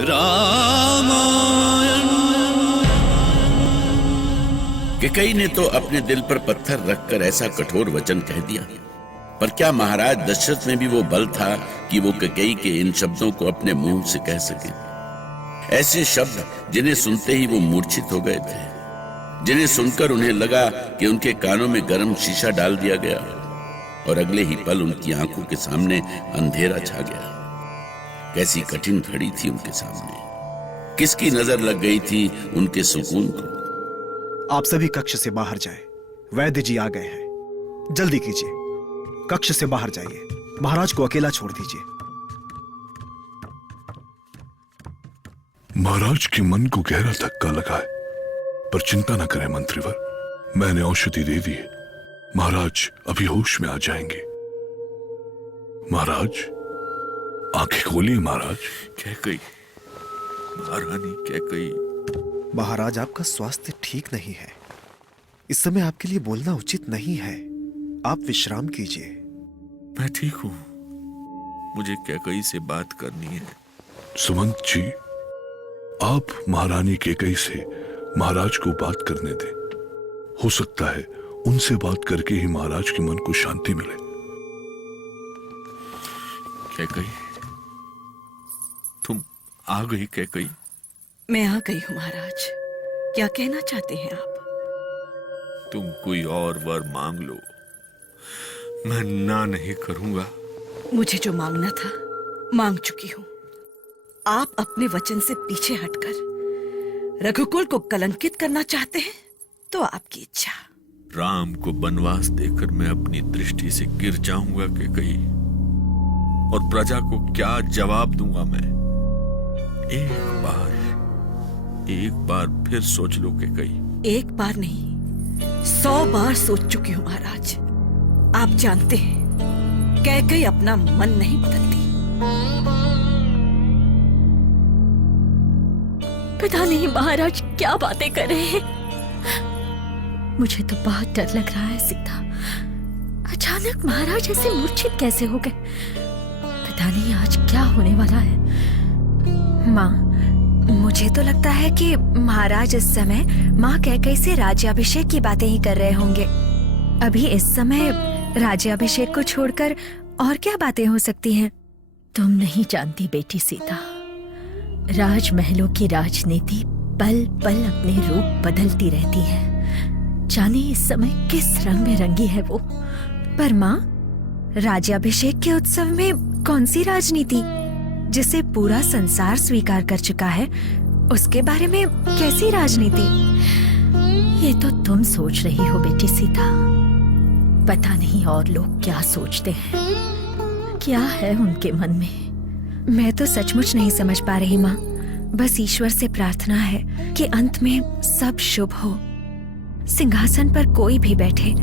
रामायण। कैकेयी ने तो अपने दिल पर पत्थर रखकर ऐसा कठोर वचन कह दिया, पर क्या महाराज दशरथ में भी वो बल था कि वो कैकेयी के इन शब्दों को अपने मुंह से कह सके? ऐसे शब्द जिन्हें सुनते ही वो मूर्छित हो गए थे, जिन्हें सुनकर उन्हें लगा कि उनके कानों में गर्म शीशा डाल दिया गया और अगले ही पल उनकी आंखों के सामने अंधेरा छा गया। कैसी कठिन घड़ी थी उनके सामने, किसकी नजर लग गई थी उनके सुकून को। आप सभी कक्ष से बाहर जाएं। वैद्य जी आ गए हैं, जल्दी कीजिए, कक्ष से बाहर जाइए, महाराज को अकेला छोड़ दीजिए। महाराज के मन को गहरा धक्का लगा है, पर चिंता न करें मंत्रीवर, मैंने औषधि दे दी है, महाराज अभी होश में आ जाएंगे। महाराज आंखें खोलिए महाराज। कैकेयी, महारानी कैकेयी। महाराज आपका स्वास्थ्य ठीक नहीं है, इस समय आपके लिए बोलना उचित नहीं है, आप विश्राम कीजिए। मैं ठीक हूं, मुझे कैकेयी से बात करनी है। सुमंत जी, आप महारानी कैकेयी से महाराज को बात करने दें, हो सकता है उनसे बात करके ही महाराज के मन को शांति मिले। कैकेयी, तुम आ गई कैकेयी? मैं आ गई हूं महाराज, क्या कहना चाहते हैं आप? तुम कोई और वर मांग लो, मैं ना नहीं करूंगा। मुझे जो मांगना था मांग चुकी हूं। आप अपने वचन से पीछे हटकर रघुकुल को कलंकित करना चाहते हैं तो आपकी इच्छा। राम को वनवास देकर मैं अपनी दृष्टि से गिर जाऊंगा कैकेयी, और प्रजा को क्या जवाब दूंगा मैं? एक बार फिर सोच लो कैकेयी। एक बार नहीं, 100 बार सोच चुकी हूं महाराज। आप जानते हैं कैकेयी अपना मन नहीं बदलती। पता नहीं महाराज क्या बातें कर रहे हैं, मुझे तो बहुत डर लग रहा है सीता। अचानक महाराज ऐसे मूर्छित कैसे हो गए? पता नहीं आज क्या होने वाला है। माँ, मुझे तो लगता है कि महाराज इस समय माँ कैकेयी से राज्याभिषेक की बातें ही कर रहे होंगे। अभी इस समय राज्याभिषेक को छोड़कर और क्या बातें हो सकती हैं? तुम नहीं जानती बेटी सीता, राजमहलों की राजनीति पल पल अपने रूप बदलती रहती है। जाने इस समय किस रंग में रंगी है वो। पर माँ, राज्याभिषेक के उत्सव में कौन सी राजनीति? जिसे पूरा संसार स्वीकार कर चुका है, उसके बारे में कैसी राजनीति? ये तो तुम सोच रही हो बेटी सीता, पता नहीं और लोग क्या सोचते हैं, क्या है उनके मन में। मैं तो सचमुच नहीं समझ पा रही माँ। बस ईश्वर से प्रार्थना है कि अंत में सब शुभ हो, सिंहासन पर कोई भी बैठे,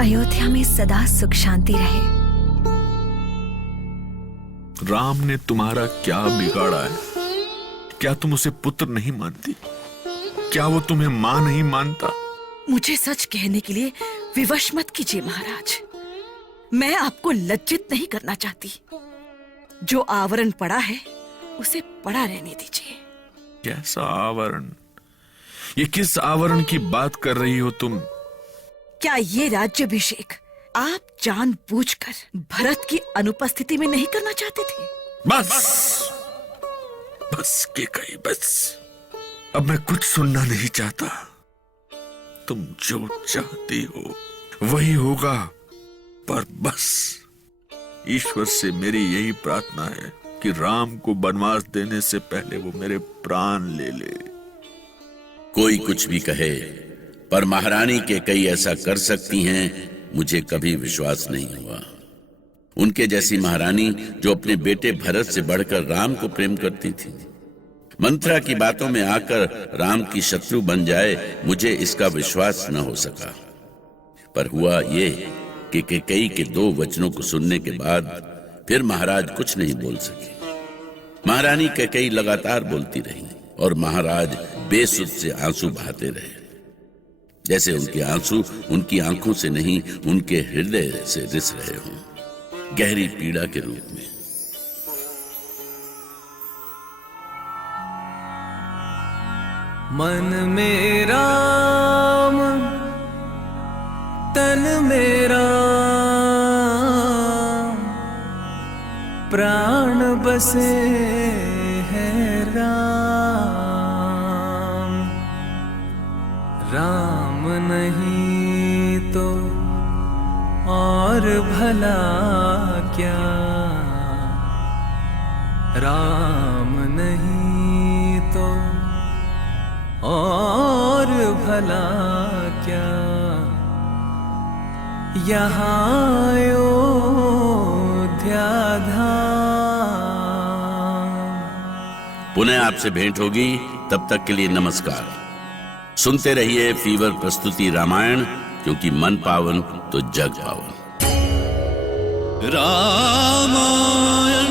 अयोध्या में सदा सुख शांति रहे। राम ने तुम्हारा क्या बिगाड़ा है? क्या तुम उसे पुत्र नहीं मानती? क्या वो तुम्हें मां नहीं मानता? मुझे सच कहने के लिए विवश मत कीजिए महाराज, मैं आपको लज्जित नहीं करना चाहती। जो आवरण पड़ा है उसे पड़ा रहने दीजिए। कैसा आवरण? ये किस आवरण की बात कर रही हो तुम? क्या ये राज्याभिषेक आप जानबूझकर भरत की अनुपस्थिति में नहीं करना चाहते थे? बस बस कैकेयी, बस। अब मैं कुछ सुनना नहीं चाहता। तुम जो चाहती हो वही होगा, पर बस ईश्वर से मेरी यही प्रार्थना है कि राम को वनवास देने से पहले वो मेरे प्राण ले ले। कोई कुछ भी कहे, पर महारानी कैकेयी ऐसा कर सकती हैं, मुझे कभी विश्वास नहीं हुआ। उनके जैसी महारानी जो अपने बेटे भरत से बढ़कर राम को प्रेम करती थी, मंत्रा की बातों में आकर राम की शत्रु बन जाए, मुझे इसका विश्वास न हो सका। पर हुआ ये कि कैकेयी के 2 वचनों को सुनने के बाद फिर महाराज कुछ नहीं बोल सके। महारानी कैकेयी लगातार बोलती रही और महाराज बेसुध से आंसू बहाते रहे, जैसे उनके आंसू उनकी आंखों से नहीं, उनके हृदय से रिस रहे हों, गहरी पीड़ा के रूप में। मन में राम तन में राम, प्राण बसे हैं राम। राम नहीं तो और भला क्या, राम नहीं तो और भला क्या। यहाँ अयोध्या धाम। पुनः आपसे भेंट होगी, तब तक के लिए नमस्कार। सुनते रहिए फीवर प्रस्तुति रामायण, क्योंकि मन पावन तो जग पावन। रामायण